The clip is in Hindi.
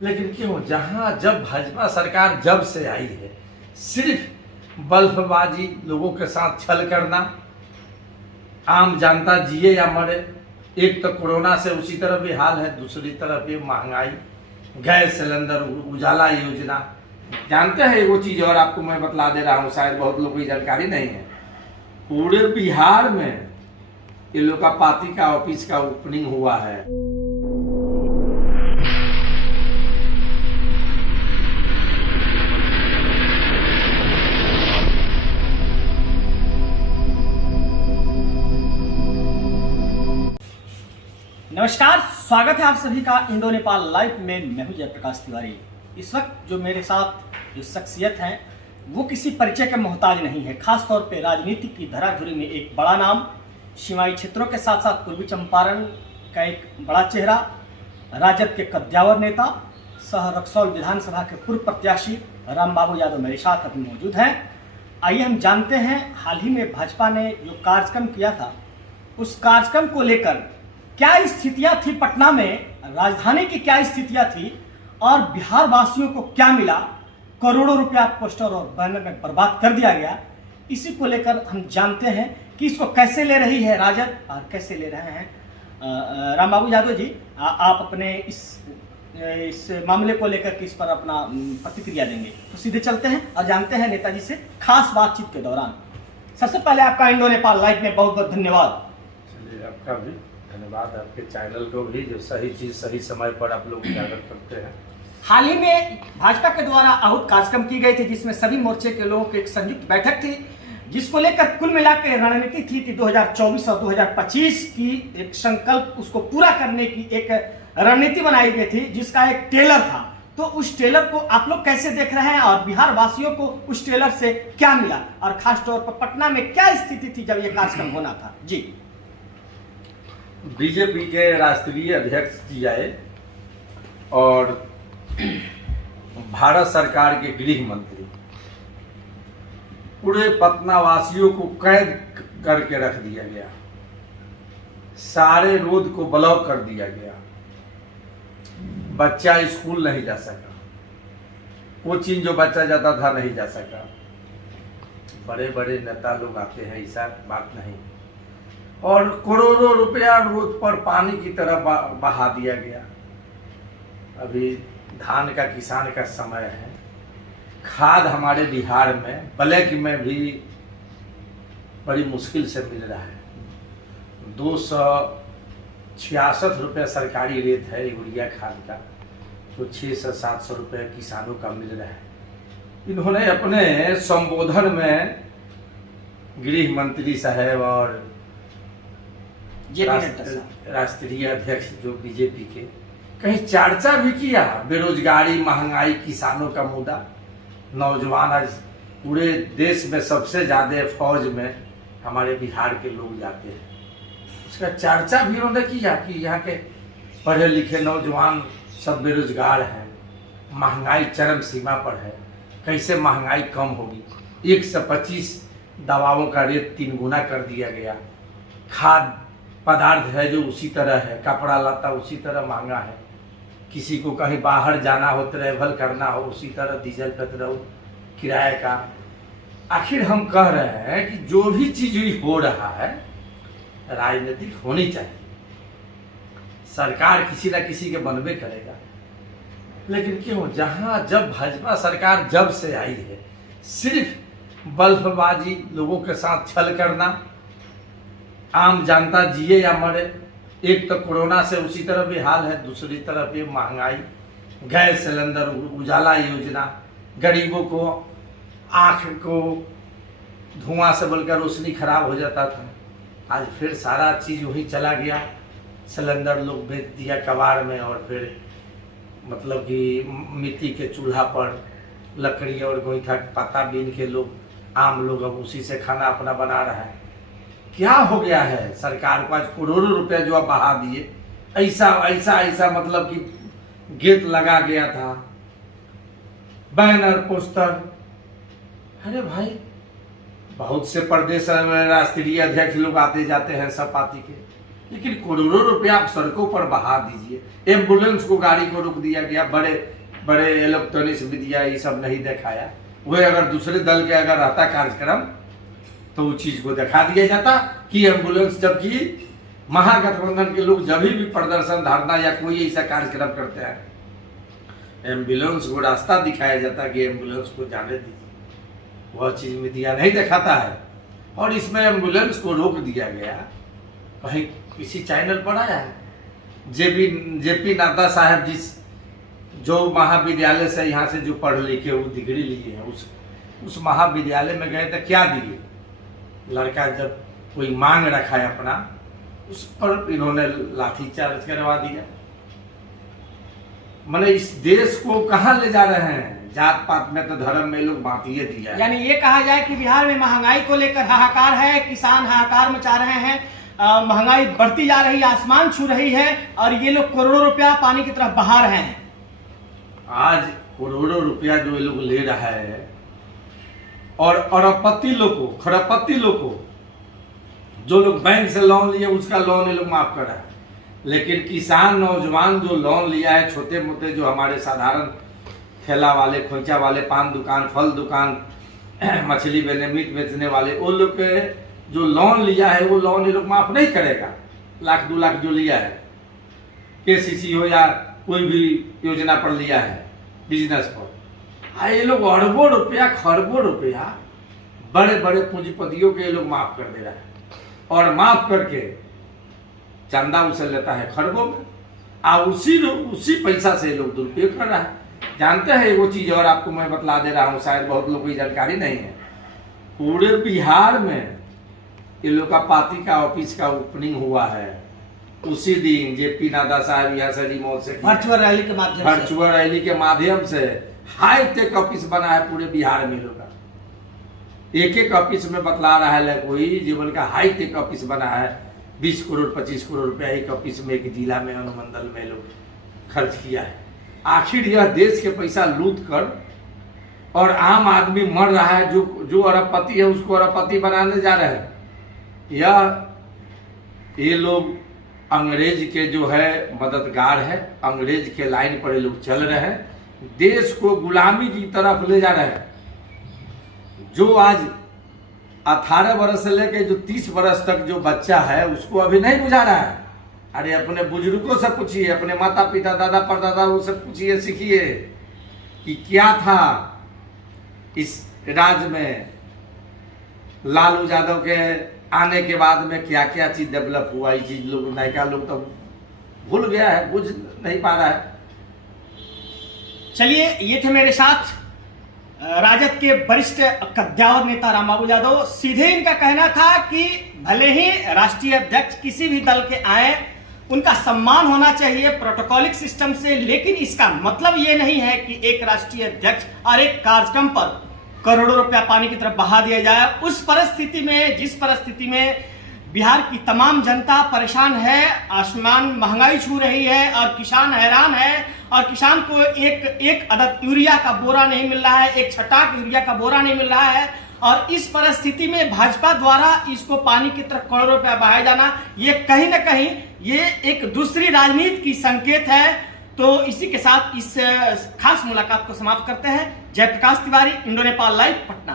लेकिन क्यों जहां जब भाजपा सरकार जब से आई है सिर्फ बल्फबाजी, लोगों के साथ छल करना, आम जनता जिए या मरे। एक तो कोरोना से उसी तरह भी हाल है, दूसरी तरफ ये महंगाई, गैस सिलेंडर, उजाला योजना। जानते हैं वो चीज और आपको मैं बतला दे रहा हूँ, शायद बहुत लोगों की जानकारी नहीं है। पूरे बिहार में ये लोग का पार्टी का ऑफिस का ओपनिंग हुआ है। नमस्कार, स्वागत है आप सभी का इंडो नेपाल लाइव में। मैं हूं जयप्रकाश तिवारी। इस वक्त जो मेरे साथ जो शख्सियत हैं वो किसी परिचय के मोहताज नहीं है। खास तौर पे राजनीति की धराधुरी में एक बड़ा नाम, सीमाई क्षेत्रों के साथ साथ पूर्वी चंपारण का एक बड़ा चेहरा, राजद के कद्दावर नेता, सह रक्सौल विधानसभा के पूर्व प्रत्याशी रामबाबू यादव मेरे साथ अभी मौजूद हैं। आइए हम जानते हैं हाल ही में भाजपा ने जो कार्यक्रम किया था उस कार्यक्रम को लेकर क्या स्थितियां थी, पटना में राजधानी की क्या स्थितियां थी और बिहार वासियों को क्या मिला। करोड़ों रुपया पोस्टर और बैनर में बर्बाद कर दिया गया। इसी को लेकर हम जानते हैं कि इसको कैसे ले रही है राजद और कैसे ले रहे हैं रामबाबू यादव जी। आप अपने इस मामले को लेकर किस पर अपना प्रतिक्रिया देंगे, तो सीधे चलते हैं और जानते हैं नेताजी से खास बातचीत के दौरान। सबसे पहले आपका इंडो नेपाल लाइव में बहुत बहुत धन्यवाद। चलिए, आपका भी धन्यवाद, आपके चैनल को भी जो सही चीज सही समय पर आप लोग उजागर करते हैं। हाल ही में भाजपा के द्वारा आहूत कार्यक्रम की गई थी जिसमें सभी मोर्चे के लोगों की एक संयुक्त बैठक थी, जिसको लेकर कुल मिलाकर रणनीति थी 2024 और 2025 की एक संकल्प, उसको पूरा करने की एक रणनीति बनाई गई थी जिसका एक टेलर था। तो उस टेलर को आप लोग कैसे देख रहे हैं और बिहार वासियों को उस टेलर से क्या मिला और खासतौर पर पटना में क्या स्थिति थी जब यह कार्यक्रम होना था? जी, बीजेपी के राष्ट्रीय अध्यक्ष जी आए और भारत सरकार के गृह मंत्री पूरे पटना वासियों को कैद करके रख दिया गया, सारे रोड को ब्लॉक कर दिया गया, बच्चा स्कूल नहीं जा सका, कोचिंग जो बच्चा जाता था नहीं जा सका। बड़े बड़े नेता लोग आते हैं, ऐसा बात नहीं। और करोड़ों रुपया रोड पर पानी की तरह बहा दिया गया। अभी धान का किसान का समय है, खाद हमारे बिहार में ब्लैक में भी बड़ी मुश्किल से मिल रहा है। 266 रुपये सरकारी रेट है यूरिया खाद का, तो 600-700 रुपये किसानों का मिल रहा है। इन्होंने अपने संबोधन में गृह मंत्री साहब और राष्ट्रीय अध्यक्ष जो बीजेपी के कहीं चर्चा भी किया, बेरोजगारी, महंगाई, किसानों का मुद्दा। नौजवान आज पूरे देश में सबसे ज्यादा फौज में हमारे बिहार के लोग जाते हैं, उसका चर्चा भी उन्होंने किया कि यहाँ के पढ़े लिखे नौजवान सब बेरोजगार हैं, महंगाई चरम सीमा पर है, कैसे महंगाई कम होगी। 125 दवाओं का रेट 3 गुना कर दिया गया, खाद पदार्थ है जो उसी तरह है, कपड़ा लता उसी तरह महंगा है, किसी को कहीं बाहर जाना हो, ट्रैवल करना हो, उसी तरह डीजल पेट्रोल किराए का। आखिर हम कह रहे हैं कि जो भी चीज हो रहा है राजनीतिक होनी चाहिए, सरकार किसी न किसी के बनबे करेगा। लेकिन क्यों जहां जब भाजपा सरकार जब से आई है सिर्फ बल्फबाजी, लोगों के साथ छल करना, आम जनता जिए या मरे। एक तो कोरोना से उसी तरह भी हाल है, दूसरी तरफ ये महंगाई, गैस सिलेंडर, उजाला योजना, गरीबों को आँख को धुआं से बोलकर रोशनी खराब हो जाता था, आज फिर सारा चीज वही चला गया। सिलेंडर लोग बेच दिया कबाड़ में, और फिर मतलब कि मिट्टी के चूल्हा पर लकड़ी और गोईठा पत्ता बीन के लोग, आम लोग अब उसी से खाना अपना बना रहा है। क्या हो गया है सरकार को? आज करोड़ों रुपया जो आप बहा दिए, ऐसा ऐसा ऐसा मतलब कि गेट लगा गया था, बैनर, पोस्टर। अरे भाई, बहुत से प्रदेश में राष्ट्रीय अध्यक्ष लोग आते जाते हैं सब पार्टी के, लेकिन करोड़ों रुपया आप सड़कों पर बहा दीजिए। एम्बुलेंस को, गाड़ी को रोक दिया गया, बड़े बड़े इलेक्ट्रॉनिक्स मीडिया ये सब नहीं दिखाया। वह अगर दूसरे दल के अगर रहता कार्यक्रम तो उस चीज को दिखा दिया जाता कि एम्बुलेंस, जबकि महागठबंधन के लोग जब भी प्रदर्शन, धरना या कोई ऐसा कार्यक्रम करते हैं, एम्बुलेंस को रास्ता दिखाया जाता कि एम्बुलेंस को जाने दीजिए। वह चीज मीडिया नहीं दिखाता है और इसमें एम्बुलेंस को रोक दिया गया। कहीं किसी चैनल पर आया है? जेपी नड्डा साहब जिस जो महाविद्यालय से यहाँ से जो पढ़ लिखे वो डिग्री लिए हैं, उस महाविद्यालय में गए तो क्या दिए? लड़का जब कोई मांग रखा है अपना, उस पर इन्होंने लाठीचार्ज करवा दिया। मैंने इस देश को कहाँ ले जा रहे हैं? जात पात में तो धर्म में लोग बांटिए दिया है। यानी ये कहा जाए कि बिहार में महंगाई को लेकर हाहाकार है, किसान हाहाकार मचा रहे हैं, महंगाई बढ़ती जा रही है, आसमान छू रही है और ये लोग करोड़ों रुपया पानी की तरफ बहा रहे हैं। आज करोड़ों रुपया जो ये लोग ले रहा है और अरबपति लोग को, खरबपति लोग को, जो लोग बैंक से लोन लिए उसका लोन ये लोग माफ कर रहा है। लेकिन किसान नौजवान जो लोन लिया है, छोटे मोटे जो हमारे साधारण ठेला वाले, खोइचा वाले, पान दुकान, फल दुकान, मछली बेचने, मीट बेचने वाले, वो लोग के जो लोन लिया है वो लोन ये लोग माफ नहीं करेगा। 1-2 लाख जो लिया है, KCC हो या कोई भी योजना पर लिया है बिजनेस पर, ये लोग अरबों रुपया, खरबों रुपया बड़े बड़े पूंजीपतियों के ये लोग माफ कर दे रहा है और माफ करके चंदा उसे लेता है खरबों में, और उसी पैसा से लोग दुरुपयोग कर रहा है। जानते हैं वो चीज, और आपको मैं बतला दे रहा हूँ, शायद बहुत लोगों को जानकारी नहीं है। पूरे बिहार में ये लोग का पार्टी का ऑफिस का ओपनिंग हुआ है, उसी दिन जेपी नड्डा साहब यहाँ से रिमोट से वर्चुअल रैली के माध्यम से हाईटेक ऑफिस बना है पूरे बिहार में। लोग एक ऑफिस में बतला रहा है कोई जीवन का हाईटेक ऑफिस बना है, 20 करोड़ 25 करोड़ रुपया एक ऑफिस में, एक जिला में, अनुमंडल में लोग खर्च किया है। आखिर यह देश के पैसा लूट कर और आम आदमी मर रहा है, जो अरबपति है उसको अरबपति बनाने जा रहे हैं। ये लोग अंग्रेज के जो है मददगार है, अंग्रेज के लाइन पर ये लोग चल रहे हैं, देश को गुलामी की तरफ ले जा रहे हैं। जो आज 18 वर्ष से लेकर जो 30 वर्ष तक जो बच्चा है उसको अभी नहीं बुझा रहा है। अरे अपने बुजुर्गों से पूछिए, अपने माता पिता, दादा परदादा से पूछिए, सीखिए कि क्या था इस राज्य में। लालू यादव के आने के बाद में क्या क्या चीज डेवलप हुआ, ये चीज लोग नयका लोग तो भूल गया है, बुझ नहीं पा रहा है। चलिए, ये थे मेरे साथ राजद के वरिष्ठ कद्दावर नेता रामबाबू यादव। सीधे इनका कहना था कि भले ही राष्ट्रीय अध्यक्ष किसी भी दल के आए, उनका सम्मान होना चाहिए प्रोटोकॉलिक सिस्टम से, लेकिन इसका मतलब ये नहीं है कि एक राष्ट्रीय अध्यक्ष और एक कार्यक्रम पर करोड़ों रुपया पानी की तरफ बहा दिया जाए। उस परिस्थिति में, जिस परिस्थिति में बिहार की तमाम जनता परेशान है, आसमान महंगाई छू रही है और किसान हैरान है, और किसान को एक अदद यूरिया का बोरा नहीं मिल रहा है, एक छटाक यूरिया का बोरा नहीं मिल रहा है, और इस परिस्थिति में भाजपा द्वारा इसको पानी की तरफ करोड़ों रुपया बहाया जाना, ये कहीं ना कहीं ये एक दूसरी राजनीति की संकेत है। तो इसी के साथ इस खास मुलाकात को समाप्त करते हैं। Jayprakash Tiwari, Indo Nepal live, Patna.